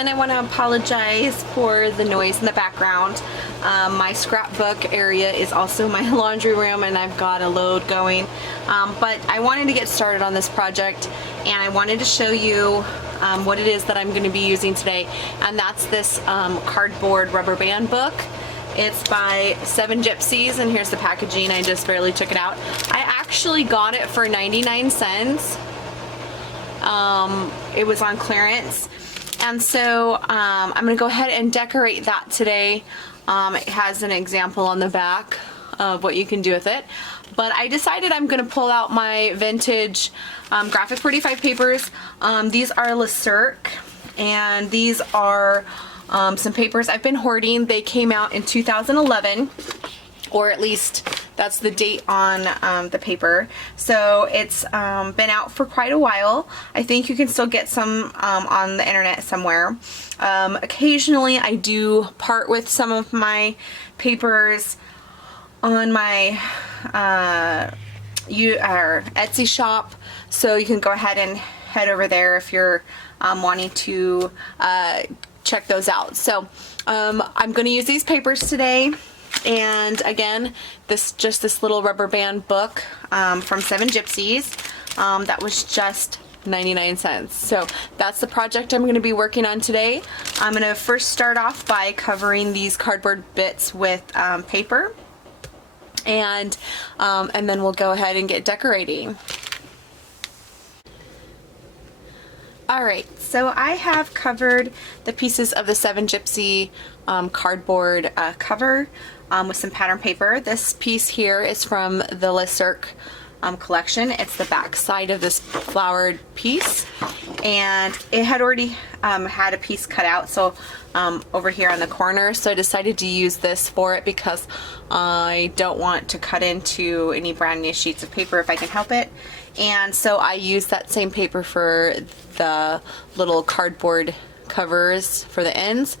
everyone. I want to apologize for the noise in the background. My scrapbook area is also my laundry room and I've got a load going. But I wanted to get started on this project and I wanted to show you what it is that I'm going to be using today. And that's this cardboard rubber band book. It's by 7Gypsies and here's the packaging. I just barely took it out. I actually got it for 99 cents. It was on clearance. And so I'm going to go ahead and decorate that today. It has an example on the back of what you can do with it. But I decided I'm going to pull out my vintage graphic 45 papers. These are Cirque, and these are some papers I've been hoarding. They came out in 2011, or at least that's the date on the paper. So it's been out for quite a while. I think you can still get some on the internet somewhere. Occasionally I do part with some of my papers on my Etsy shop, so you can go ahead and head over there if you're wanting to check those out. So I'm going to use these papers today. And again, this little rubber band book from 7Gypsies that was just 99 cents. So that's the project I'm going to be working on today. I'm going to first start off by covering these cardboard bits with paper, and then we'll go ahead and get decorating. Alright, so I have covered the pieces of the 7Gypsy cardboard cover with some pattern paper. This piece here is from the Cirque collection. It's the back side of this flowered piece, and it had already had a piece cut out, so over here on the corner, so I decided to use this for it because I don't want to cut into any brand new sheets of paper if I can help it. And so I used that same paper for the little cardboard covers for the ends.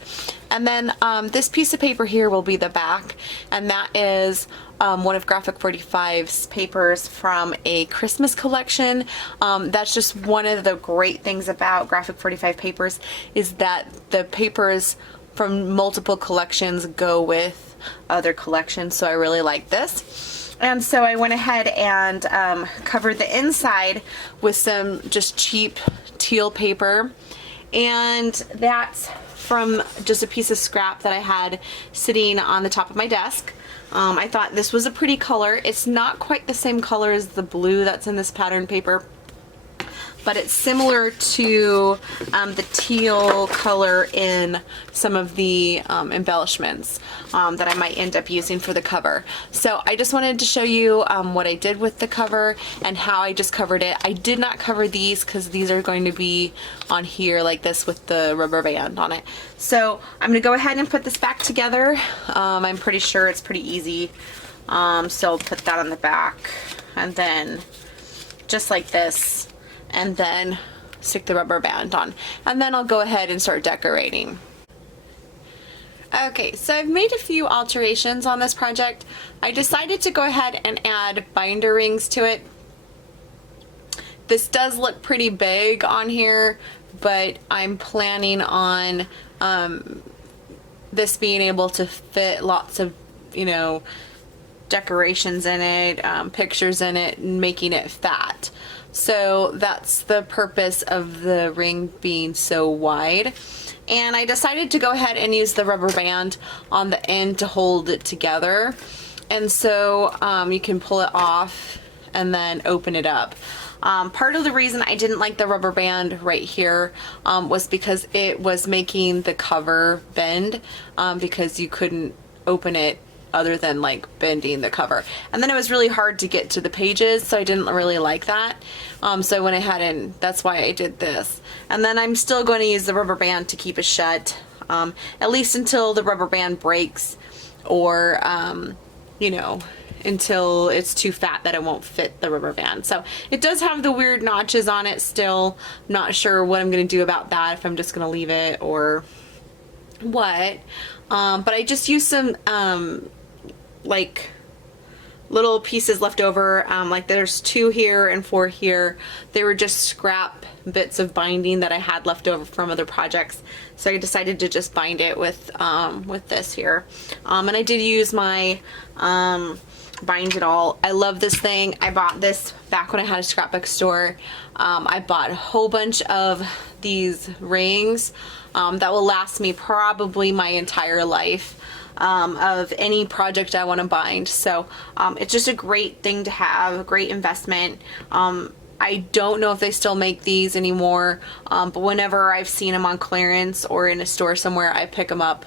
And then this piece of paper here will be the back, and that is one of Graphic 45's papers from a Christmas collection. That's just one of the great things about Graphic 45 papers, is that the papers from multiple collections go with other collections, so I really like this. And so I went ahead and covered the inside with some just cheap teal paper, and that's from just a piece of scrap that I had sitting on the top of my desk. I thought this was a pretty color. It's not quite the same color as the blue that's in this pattern paper, but it's similar to the teal color in some of the embellishments that I might end up using for the cover. So I just wanted to show you what I did with the cover and how I just covered it. I did not cover these because these are going to be on here like this with the rubber band on it. So I'm going to go ahead and put this back together. I'm pretty sure it's pretty easy. So I'll put that on the back, and then just like this, and then stick the rubber band on, and then I'll go ahead and start decorating. Okay, so I've made a few alterations on this project. I decided to go ahead and add binder rings to it. This does look pretty big on here, but I'm planning on this being able to fit lots of, you know, decorations in it, pictures in it, and making it fat. So that's the purpose of the ring being so wide. And I decided to go ahead and use the rubber band on the end to hold it together. And so you can pull it off and then open it up. Part of the reason I didn't like the rubber band right here was because it was making the cover bend, because you couldn't open it other than like bending the cover, and then it was really hard to get to the pages, so I didn't really like that. So I went ahead and that's why I did this. And then I'm still going to use the rubber band to keep it shut, at least until the rubber band breaks, or you know, until it's too fat that it won't fit the rubber band. So it does have the weird notches on it still. I'm not sure what I'm going to do about that, if I'm just going to leave it or what. But I just used some like little pieces left over. Like there's 2 here and 4 here. They were just scrap bits of binding that I had left over from other projects. So I decided to just bind it with this here. And I did use my Bind It All. I love this thing. I bought this back when I had a scrapbook store. I bought a whole bunch of these rings that will last me probably my entire life. Of any project I want to bind. So it's just a great thing to have, a great investment. I don't know if they still make these anymore, but whenever I've seen them on clearance or in a store somewhere, I pick them up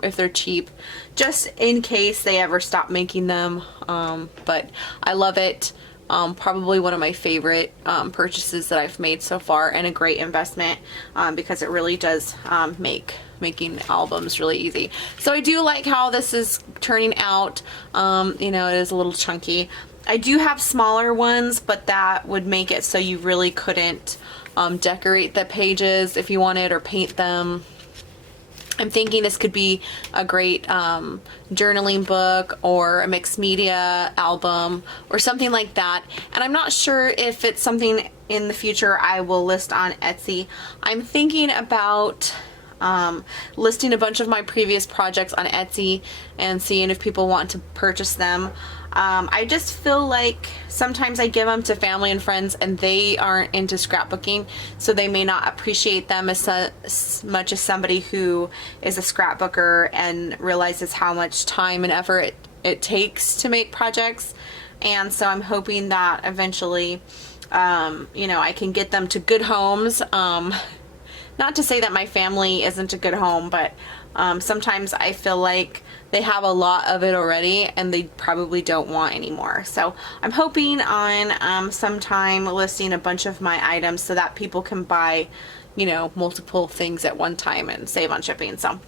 if they're cheap, just in case they ever stop making them. But I love it. Probably one of my favorite purchases that I've made so far, and a great investment because it really does make making albums really easy. So I do like how this is turning out. You know, it is a little chunky. I do have smaller ones, but that would make it so you really couldn't decorate the pages if you wanted, or paint them. I'm thinking this could be a great journaling book or a mixed media album or something like that. And I'm not sure if it's something in the future I will list on Etsy. I'm thinking about listing a bunch of my previous projects on Etsy and seeing if people want to purchase them. I just feel like sometimes I give them to family and friends and they aren't into scrapbooking, so they may not appreciate them as much as somebody who is a scrapbooker and realizes how much time and effort it takes to make projects. And so I'm hoping that eventually, you know, I can get them to good homes. Not to say that my family isn't a good home, but sometimes I feel like they have a lot of it already and they probably don't want any more. So I'm hoping on sometime listing a bunch of my items so that people can buy, you know, multiple things at one time and save on shipping. So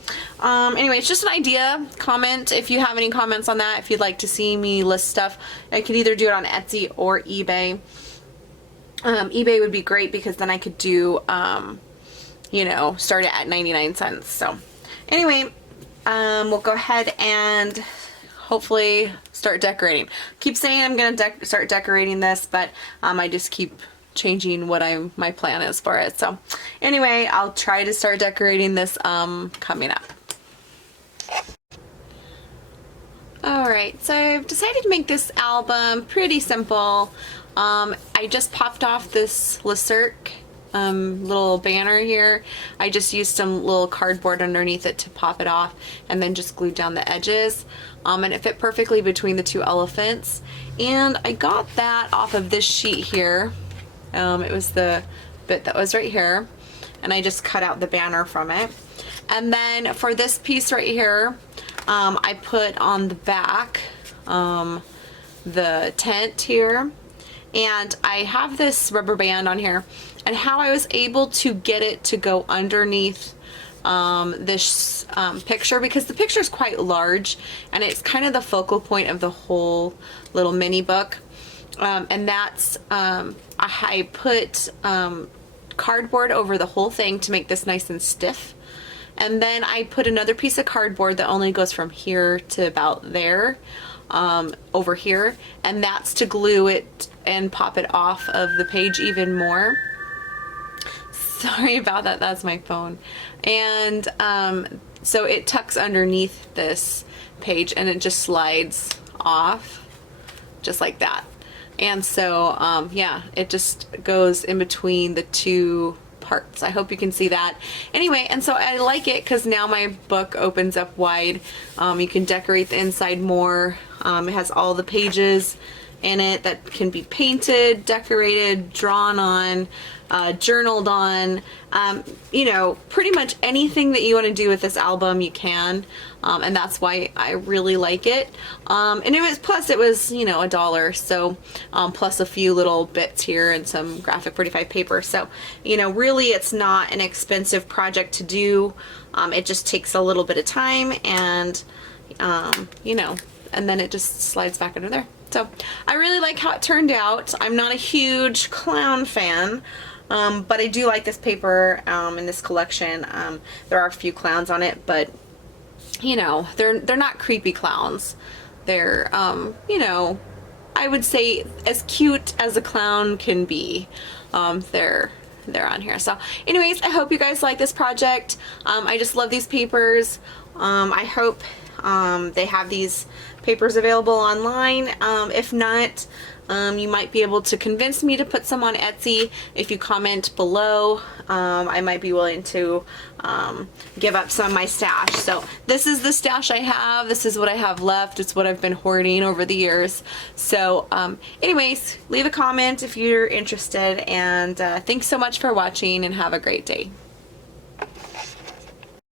anyway, it's just an idea. Comment if you have any comments on that. If you'd like to see me list stuff, I could either do it on Etsy or eBay. eBay would be great because then I could do you know, start it at 99 cents. So anyway, we'll go ahead and hopefully start decorating. Keep saying I'm gonna start decorating this, but I just keep changing what my plan is for it. So anyway, I'll try to start decorating this coming up. Alright, so I've decided to make this album pretty simple. I just popped off this Cirque little banner here. I just used some little cardboard underneath it to pop it off, and then just glued down the edges, and it fit perfectly between the 2 elephants. And I got that off of this sheet here. It was the bit that was right here, and I just cut out the banner from it. And then for this piece right here, I put on the back the tent here, and I have this rubber band on here. And how I was able to get it to go underneath this picture, because the picture is quite large and it's kind of the focal point of the whole little mini book. And that's, I put cardboard over the whole thing to make this nice and stiff. And then I put another piece of cardboard that only goes from here to about there, over here. And that's to glue it and pop it off of the page even more. Sorry about that, that's my phone. And so it tucks underneath this page and it just slides off just like that. And so yeah, it just goes in between the 2 parts. I hope you can see that. Anyway, and so I like it because now my book opens up wide. You can decorate the inside more. It has all the pages in it that can be painted, decorated, drawn on, journaled on, you know, pretty much anything that you want to do with this album you can, and that's why I really like it. And it was, plus it was, you know, $1, so plus a few little bits here and some graphic 45 paper. So, you know, really it's not an expensive project to do. It just takes a little bit of time, and you know, and then it just slides back under there. So I really like how it turned out. I'm not a huge clown fan, but I do like this paper in this collection. There are a few clowns on it, but you know, they're not creepy clowns. They're, you know, I would say as cute as a clown can be. They're on here. So anyways, I hope you guys like this project. I just love these papers. I hope they have these papers available online. If not, you might be able to convince me to put some on Etsy. If you comment below, I might be willing to give up some of my stash. So this is the stash I have. This is what I have left. It's what I've been hoarding over the years. So anyways, leave a comment if you're interested, and thanks so much for watching, and have a great day.